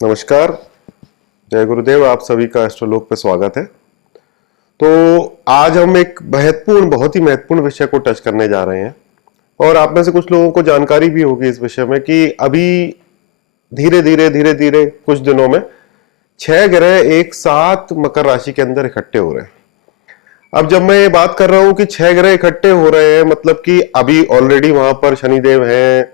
नमस्कार। जय गुरुदेव। आप सभी का एस्ट्रोलोग पे स्वागत है। तो आज हम एक बहुत ही महत्वपूर्ण विषय को टच करने जा रहे हैं और आप में से कुछ लोगों को जानकारी भी होगी इस विषय में कि अभी धीरे धीरे कुछ दिनों में 6 ग्रह एक साथ मकर राशि के अंदर इकट्ठे हो रहे हैं। अब जब मैं ये बात कर रहा हूं कि 6 ग्रह इकट्ठे हो रहे हैं, मतलब कि अभी ऑलरेडी वहां पर शनिदेव हैं,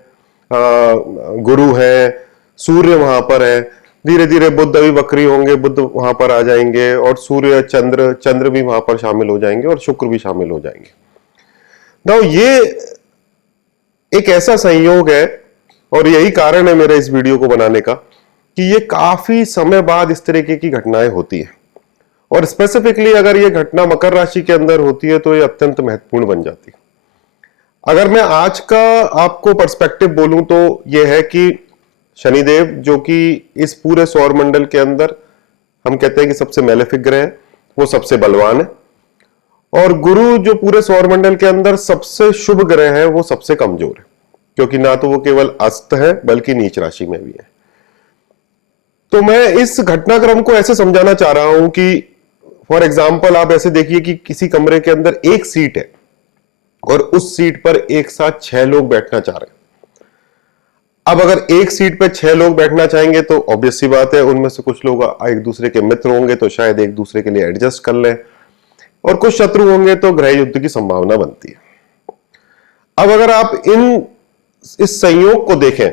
गुरु है, सूर्य वहां पर है, धीरे धीरे बुध अभी वक्री होंगे, बुध वहां पर आ जाएंगे और सूर्य चंद्र भी वहां पर शामिल हो जाएंगे और शुक्र भी शामिल हो जाएंगे। नाउ ये एक ऐसा संयोग है और यही कारण है मेरे इस वीडियो को बनाने का कि ये काफी समय बाद इस तरीके की घटनाएं होती है और स्पेसिफिकली अगर ये घटना मकर राशि के अंदर होती है तो ये अत्यंत महत्वपूर्ण बन जाती है। अगर मैं आज का आपको पर्सपेक्टिव बोलूं तो ये है कि शनिदेव जो कि इस पूरे सौर मंडल के अंदर हम कहते हैं कि सबसे मैलेफिक ग्रह है, वो सबसे बलवान है, और गुरु जो पूरे सौर मंडल के अंदर सबसे शुभ ग्रह है वो सबसे कमजोर है, क्योंकि ना तो वो केवल अस्त है बल्कि नीच राशि में भी है। तो मैं इस घटनाक्रम को ऐसे समझाना चाह रहा हूं कि फॉर एग्जाम्पल आप ऐसे देखिए कि किसी कमरे के अंदर एक सीट है और उस सीट पर एक साथ 6 लोग बैठना चाह रहे हैं। अब अगर एक सीट पे 6 लोग बैठना चाहेंगे तो ऑब्वियस सी बात है, उनमें से कुछ लोग एक दूसरे के मित्र होंगे तो शायद एक दूसरे के लिए एडजस्ट कर लें, और कुछ शत्रु होंगे तो गृह युद्ध की संभावना बनती है। अब अगर आप इस संयोग को देखें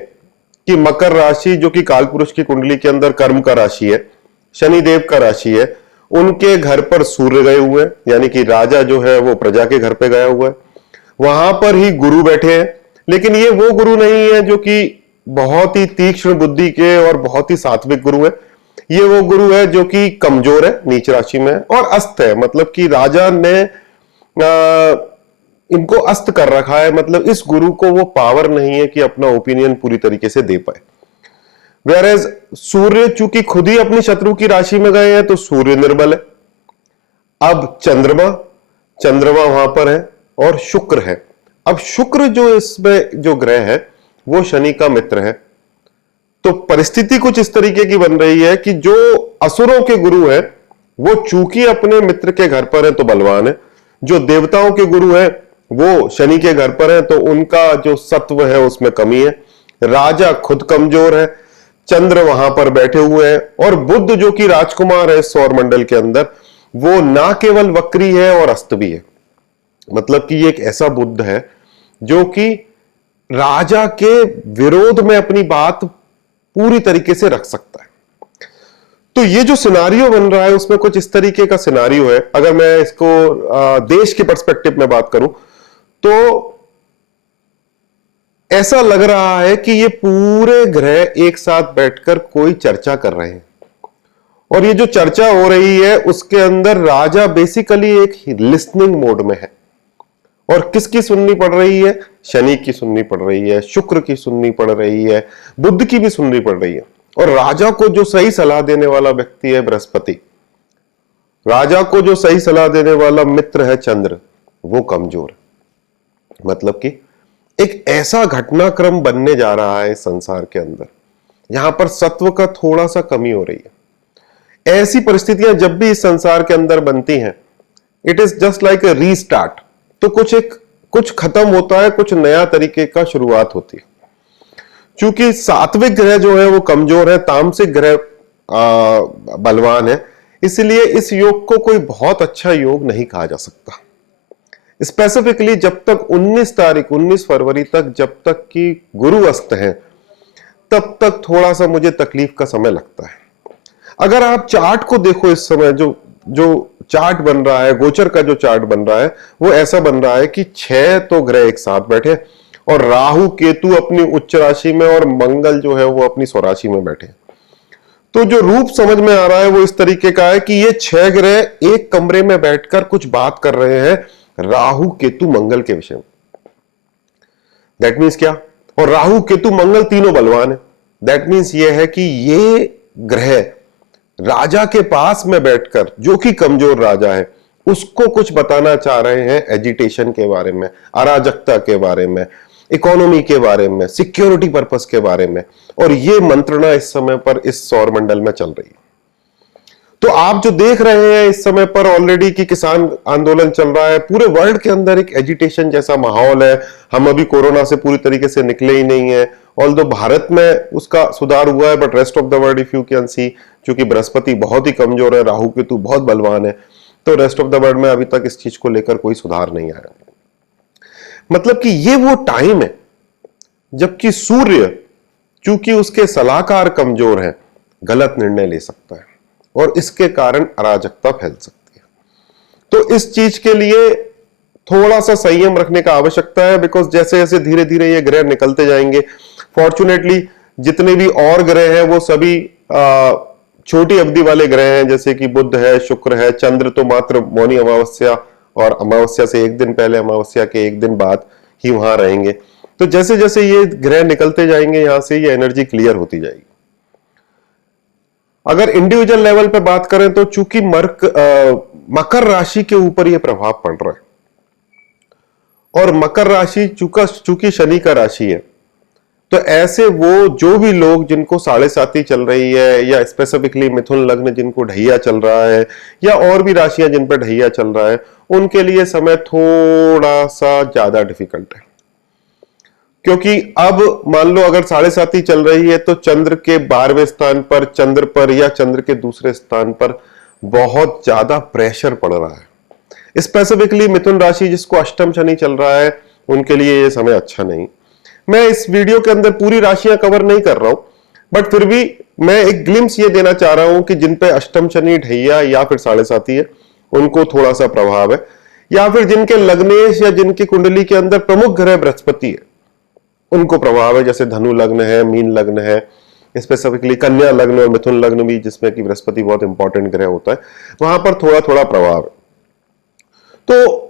कि मकर राशि जो कि कालपुरुष की कुंडली के अंदर कर्म का राशि है, शनिदेव का राशि है, उनके घर पर सूर्य गए हुए हैं, यानी कि राजा जो है वो प्रजा के घर पे गया हुआ है, वहां पर ही गुरु बैठे हैं, लेकिन ये वो गुरु नहीं है जो कि बहुत ही तीक्ष्ण बुद्धि के और बहुत ही सात्विक गुरु है। ये वो गुरु है जो कि कमजोर है, नीच राशि में है और अस्त है, मतलब कि राजा ने इनको अस्त कर रखा है, मतलब इस गुरु को वो पावर नहीं है कि अपना ओपिनियन पूरी तरीके से दे पाए। वेयरएज सूर्य चूंकि खुद ही अपनी शत्रु की राशि में गए हैं तो सूर्य निर्बल है। अब चंद्रमा वहां पर है और शुक्र है। अब शुक्र जो इसमें जो ग्रह है वो शनि का मित्र है, तो परिस्थिति कुछ इस तरीके की बन रही है कि जो असुरों के गुरु है वो चूंकि अपने मित्र के घर पर है तो बलवान है, जो देवताओं के गुरु है वो शनि के घर पर है तो उनका जो सत्व है उसमें कमी है, राजा खुद कमजोर है, चंद्र वहां पर बैठे हुए हैं, और बुध जो कि राजकुमार है सौर मंडल के अंदर वो ना केवल वक्री है और अस्त भी है। मतलब कि ये एक ऐसा बुध है जो कि राजा के विरोध में अपनी बात पूरी तरीके से रख सकता है। तो ये जो सिनारियो बन रहा है उसमें कुछ इस तरीके का सिनारियो है। अगर मैं इसको देश के पर्सपेक्टिव में बात करूं तो ऐसा लग रहा है कि ये पूरे ग्रह एक साथ बैठकर कोई चर्चा कर रहे हैं, और ये जो चर्चा हो रही है उसके अंदर राजा बेसिकली एक लिसनिंग मोड में है। और किसकी सुननी पड़ रही है? शनि की सुननी पड़ रही है, शुक्र की सुननी पड़ रही है, बुध की भी सुननी पड़ रही है, और राजा को जो सही सलाह देने वाला व्यक्ति है बृहस्पति, राजा को जो सही सलाह देने वाला मित्र है चंद्र, वो कमजोर। मतलब कि एक ऐसा घटनाक्रम बनने जा रहा है संसार के अंदर, यहां पर सत्व का थोड़ा सा कमी हो रही है। ऐसी परिस्थितियां जब भी इस संसार के अंदर बनती हैं, it is just like a restart. तो कुछ खत्म होता है, कुछ नया तरीके का शुरुआत होती है। चूंकि सात्विक ग्रह जो है वो कमजोर है, तामसिक ग्रह बलवान है, इसलिए इस योग को कोई बहुत अच्छा योग नहीं कहा जा सकता। स्पेसिफिकली जब तक 19 फरवरी तक जब तक कि गुरु अस्त है तब तक थोड़ा सा मुझे तकलीफ का समय लगता है। अगर आप चार्ट को देखो, इस समय जो चार्ट बन रहा है, गोचर का जो चार्ट बन रहा है वो ऐसा बन रहा है कि 6 तो ग्रह एक साथ बैठे और राहु केतु अपनी उच्च राशि में और मंगल जो है वो अपनी स्वराशि में बैठे। तो जो रूप समझ में आ रहा है वो इस तरीके का है कि ये 6 ग्रह एक कमरे में बैठकर कुछ बात कर रहे हैं राहु केतु मंगल के विषय में। दैट मीन्स क्या? और राहु केतु मंगल तीनों बलवान है। दैट मीन्स ये है कि ये ग्रह राजा के पास में बैठकर, जो कि कमजोर राजा है, उसको कुछ बताना चाह रहे हैं एजिटेशन के बारे में, अराजकता के बारे में, इकोनॉमी के बारे में, सिक्योरिटी पर्पस के बारे में, और ये मंत्रणा इस समय पर इस सौर मंडल में चल रही है। तो आप जो देख रहे हैं इस समय पर ऑलरेडी कि किसान आंदोलन चल रहा है, पूरे वर्ल्ड के अंदर एक एजिटेशन जैसा माहौल है। हम अभी कोरोना से पूरी तरीके से निकले ही नहीं है, ऑल्दो भारत में उसका सुधार हुआ है, but rest of the world if you can see, क्योंकि बृहस्पति बहुत ही कमजोर है, राहु केतु बहुत बलवान है, तो रेस्ट ऑफ द वर्ल्ड में अभी तक इस चीज को लेकर कोई सुधार नहीं आया। मतलब कि ये वो टाइम है जबकि सूर्य, चूंकि उसके सलाहकार कमजोर है, गलत निर्णय ले सकता है और इसके कारण अराजकता फैल सकती है। तो इस चीज के लिए थोड़ा सा संयम रखने का आवश्यकता है, बिकॉज जैसे जैसे धीरे धीरे ये ग्रह निकलते जाएंगे, फॉर्चुनेटली जितने भी और ग्रह हैं वो सभी छोटी अवधि वाले ग्रह हैं, जैसे कि बुध है, शुक्र है, चंद्र तो मात्र मौनी अमावस्या और अमावस्या से एक दिन पहले, अमावस्या के एक दिन बाद ही वहां रहेंगे। तो जैसे जैसे ये ग्रह निकलते जाएंगे यहां से, ये एनर्जी क्लियर होती जाएगी। अगर इंडिविजुअल लेवल पे बात करें तो चूंकि मकर राशि के ऊपर यह प्रभाव पड़ रहा है, और मकर राशि चूंकि शनि का राशि है, तो ऐसे वो जो भी लोग जिनको 7.5 चल रही है, या स्पेसिफिकली मिथुन लग्न जिनको ढैया चल रहा है, या और भी राशियां जिन पर ढैया चल रहा है, उनके लिए समय थोड़ा सा ज्यादा डिफिकल्ट है। क्योंकि अब मान लो अगर 7.5 चल रही है तो चंद्र के 12वें स्थान पर, चंद्र पर या चंद्र के दूसरे स्थान पर बहुत ज्यादा प्रेशर पड़ रहा है। स्पेसिफिकली मिथुन राशि जिसको अष्टम शनि चल रहा है, उनके लिए यह समय अच्छा नहीं। मैं इस वीडियो के अंदर पूरी राशियां कवर नहीं कर रहा हूं, बट फिर भी मैं एक ग्लिम्स ये देना चाह रहा हूं कि जिन पे अष्टम शनि, ढैया या फिर 7.5 है, उनको थोड़ा सा प्रभाव है, या फिर जिनके लग्नेश या जिनकी कुंडली के अंदर प्रमुख ग्रह बृहस्पति है, उनको प्रभाव है। जैसे धनु लग्न है, मीन लग्न है, स्पेसिफिकली कन्या लग्न और मिथुन लग्न भी, जिसमें कि बृहस्पति बहुत इंपॉर्टेंट ग्रह होता है, वहां पर थोड़ा थोड़ा प्रभाव है। तो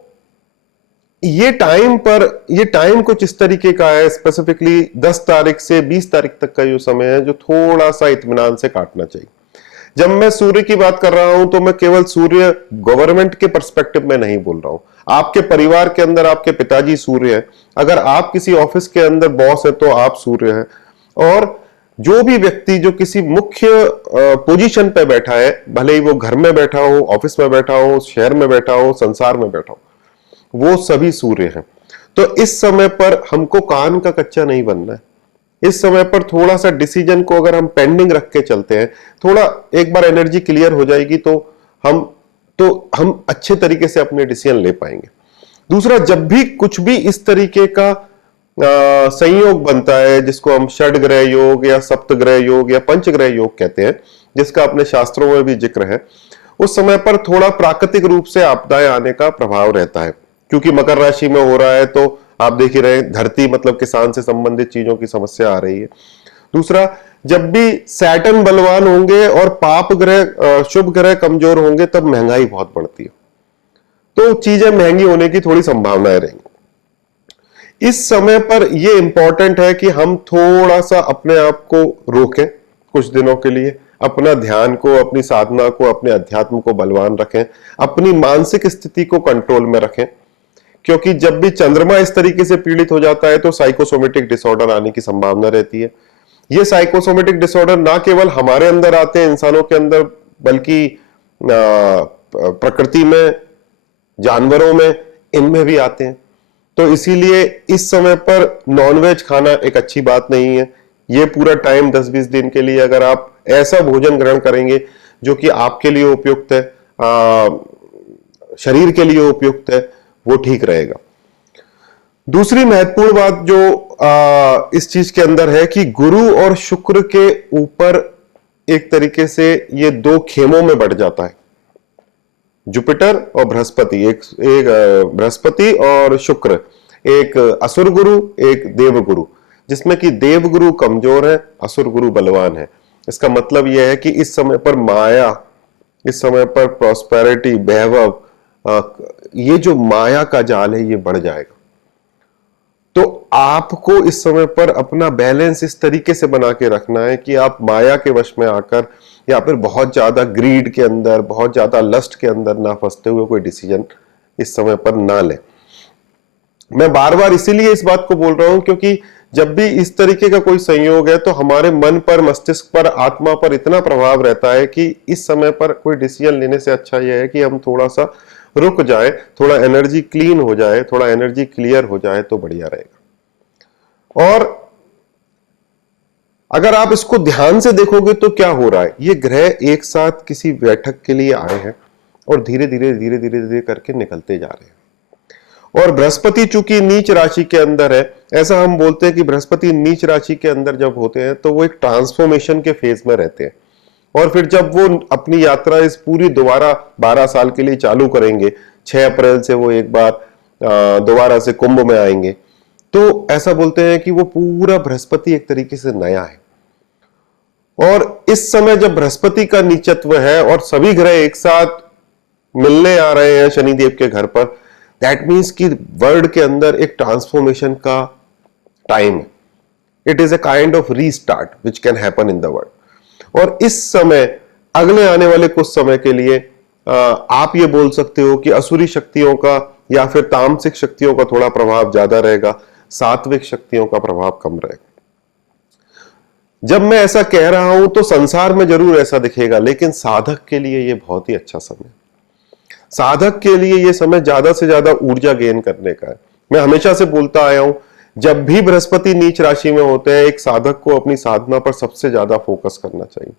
ये टाइम कुछ इस तरीके का है, स्पेसिफिकली 10 तारीख से 20 तारीख तक का जो समय है, जो थोड़ा सा इत्मीनान से काटना चाहिए। जब मैं सूर्य की बात कर रहा हूं तो मैं केवल सूर्य गवर्नमेंट के पर्सपेक्टिव में नहीं बोल रहा हूं। आपके परिवार के अंदर आपके पिताजी सूर्य है, अगर आप किसी ऑफिस के अंदर बॉस है तो आप सूर्य है, और जो भी व्यक्ति जो किसी मुख्य पोजीशन पे बैठा है, भले ही वो घर में बैठा हो, ऑफिस में बैठा हो, शहर में बैठा हो, संसार में बैठा हो, वो सभी सूर्य हैं। तो इस समय पर हमको कान का कच्चा नहीं बनना है। इस समय पर थोड़ा सा डिसीजन को अगर हम पेंडिंग रख के चलते हैं, थोड़ा एक बार एनर्जी क्लियर हो जाएगी तो हम अच्छे तरीके से अपने डिसीजन ले पाएंगे। दूसरा, जब भी कुछ भी इस तरीके का संयोग बनता है, जिसको हम षड ग्रह योग या सप्त ग्रह योग या पंच ग्रह योग कहते हैं, जिसका अपने शास्त्रों में भी जिक्र है, उस समय पर थोड़ा प्राकृतिक रूप से आपदाएं आने का प्रभाव रहता है। क्योंकि मकर राशि में हो रहा है तो आप देख ही रहे, धरती मतलब किसान से संबंधित चीजों की समस्या आ रही है। दूसरा, जब भी सैटर्न बलवान होंगे और पाप ग्रह शुभ ग्रह कमजोर होंगे, तब महंगाई बहुत बढ़ती है, तो चीजें महंगी होने की थोड़ी संभावनाएं रहेंगी। इस समय पर यह इंपॉर्टेंट है कि हम थोड़ा सा अपने आप को रोकें कुछ दिनों के लिए, अपना ध्यान को, अपनी साधना को, अपने अध्यात्म को बलवान रखें, अपनी मानसिक स्थिति को कंट्रोल में रखें। क्योंकि जब भी चंद्रमा इस तरीके से पीड़ित हो जाता है तो साइकोसोमेटिक डिसऑर्डर आने की संभावना रहती है। ये साइकोसोमेटिक डिसऑर्डर ना केवल हमारे अंदर आते हैं, इंसानों के अंदर, बल्कि प्रकृति में, जानवरों में, इनमें भी आते हैं। तो इसीलिए इस समय पर नॉनवेज खाना एक अच्छी बात नहीं है। ये पूरा टाइम 10-20 दिन के लिए अगर आप ऐसा भोजन ग्रहण करेंगे जो कि आपके लिए उपयुक्त है, शरीर के लिए उपयुक्त है, वो ठीक रहेगा। दूसरी महत्वपूर्ण बात जो इस चीज के अंदर है कि गुरु और शुक्र के ऊपर एक तरीके से ये दो खेमों में बढ़ जाता है, जुपिटर और बृहस्पति। एक बृहस्पति और शुक्र, एक असुर गुरु, एक देव गुरु, जिसमें कि देव गुरु कमजोर है, असुर गुरु बलवान है। इसका मतलब यह है कि इस समय पर माया, इस समय पर प्रॉस्पेरिटी, वैभव, ये जो माया का जाल है ये बढ़ जाएगा। तो आपको इस समय पर अपना बैलेंस इस तरीके से बना के रखना है कि आप माया के वश में आकर या फिर बहुत ज्यादा ग्रीड के अंदर, बहुत ज्यादा लस्ट के अंदर ना फंसते हुए कोई डिसीजन इस समय पर ना लें। मैं बार बार इसीलिए इस बात को बोल रहा हूं क्योंकि जब भी इस तरीके का कोई संयोग है तो हमारे मन पर, मस्तिष्क पर, आत्मा पर इतना प्रभाव रहता है कि इस समय पर कोई डिसीजन लेने से अच्छा यह है कि हम थोड़ा सा रुक जाए, थोड़ा एनर्जी क्लीन हो जाए, थोड़ा एनर्जी क्लियर हो जाए तो बढ़िया रहेगा। और अगर आप इसको ध्यान से देखोगे तो क्या हो रहा है, ये ग्रह एक साथ किसी बैठक के लिए आए हैं और धीरे धीरे धीरे धीरे धीरे करके निकलते जा रहे हैं। और बृहस्पति चूंकि नीच राशि के अंदर है, ऐसा हम बोलते हैं कि बृहस्पति नीच राशि के अंदर जब होते हैं तो वो एक ट्रांसफॉर्मेशन के फेज में रहते हैं। और फिर जब वो अपनी यात्रा इस पूरी दोबारा 12 साल के लिए चालू करेंगे, 6 अप्रैल से वो एक बार दोबारा से कुंभ में आएंगे, तो ऐसा बोलते हैं कि वो पूरा बृहस्पति एक तरीके से नया है। और इस समय जब बृहस्पति का नीचत्व है और सभी ग्रह एक साथ मिलने आ रहे हैं शनिदेव के घर पर, दैट मीन्स कि वर्ल्ड के अंदर एक ट्रांसफॉर्मेशन का टाइम है। It is a kind of restart which can happen in the world. और इस समय, अगले आने वाले कुछ समय के लिए आप ये बोल सकते हो कि असुरी शक्तियों का या फिर तामसिक शक्तियों का थोड़ा प्रभाव ज्यादा रहेगा, सात्विक शक्तियों का प्रभाव कम रहेगा। जब मैं ऐसा कह रहा हूं तो संसार में जरूर ऐसा दिखेगा, लेकिन साधक के लिए यह बहुत ही अच्छा समय, साधक के लिए यह समय ज्यादा से ज्यादा ऊर्जा गेन करने का है। मैं हमेशा से बोलता आया हूं, जब भी बृहस्पति नीच राशि में होते हैं, एक साधक को अपनी साधना पर सबसे ज्यादा फोकस करना चाहिए,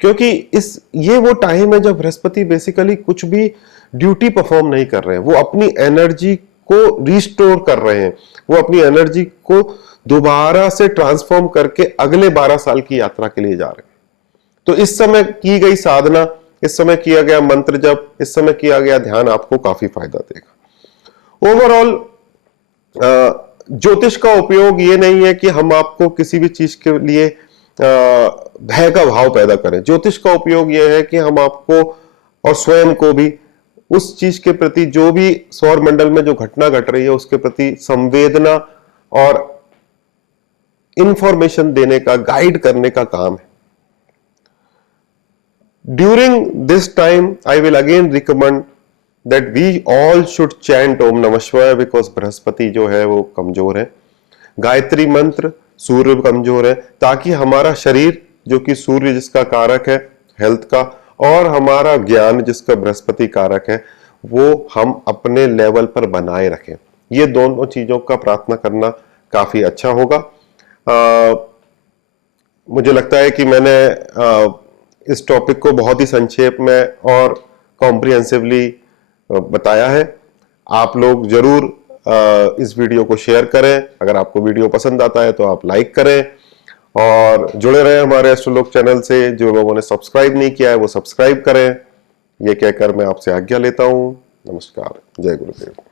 क्योंकि ये वो टाइम है जब बृहस्पति बेसिकली कुछ भी ड्यूटी परफॉर्म नहीं कर रहे हैं, वो अपनी एनर्जी को रिस्टोर कर रहे हैं, वो अपनी एनर्जी को दोबारा से ट्रांसफॉर्म करके अगले 12 साल की यात्रा के लिए जा रहे हैं। तो इस समय की गई साधना, इस समय किया गया मंत्र जप, इस समय किया गया ध्यान आपको काफी फायदा देगा। ओवरऑल ज्योतिष का उपयोग ये नहीं है कि हम आपको किसी भी चीज के लिए भय का भाव पैदा करें। ज्योतिष का उपयोग यह है कि हम आपको और स्वयं को भी उस चीज के प्रति, जो भी सौर मंडल में जो घटना घट रही है उसके प्रति संवेदना और इंफॉर्मेशन देने का, गाइड करने का काम है। During this time I will again recommend that we all should chant Om Namah Shivaya, because Brihaspati जो है वो कमजोर है। गायत्री मंत्र, सूर्य कमजोर है, ताकि हमारा शरीर जो कि सूर्य जिसका कारक है हेल्थ का, और हमारा ज्ञान जिसका बृहस्पति कारक है, वो हम अपने लेवल पर बनाए रखें। ये दोनों चीजों का प्रार्थना करना काफी अच्छा होगा। मुझे लगता है कि मैंने इस टॉपिक को बहुत ही संक्षेप में और कॉम्प्रिहेंसिवली बताया है। आप लोग जरूर इस वीडियो को शेयर करें। अगर आपको वीडियो पसंद आता है तो आप लाइक करें और जुड़े रहें हमारे एस्ट्रोलोग चैनल से। जो लोगों ने सब्सक्राइब नहीं किया है वो सब्सक्राइब करें। ये कहकर मैं आपसे आज्ञा लेता हूं। नमस्कार, जय गुरुदेव।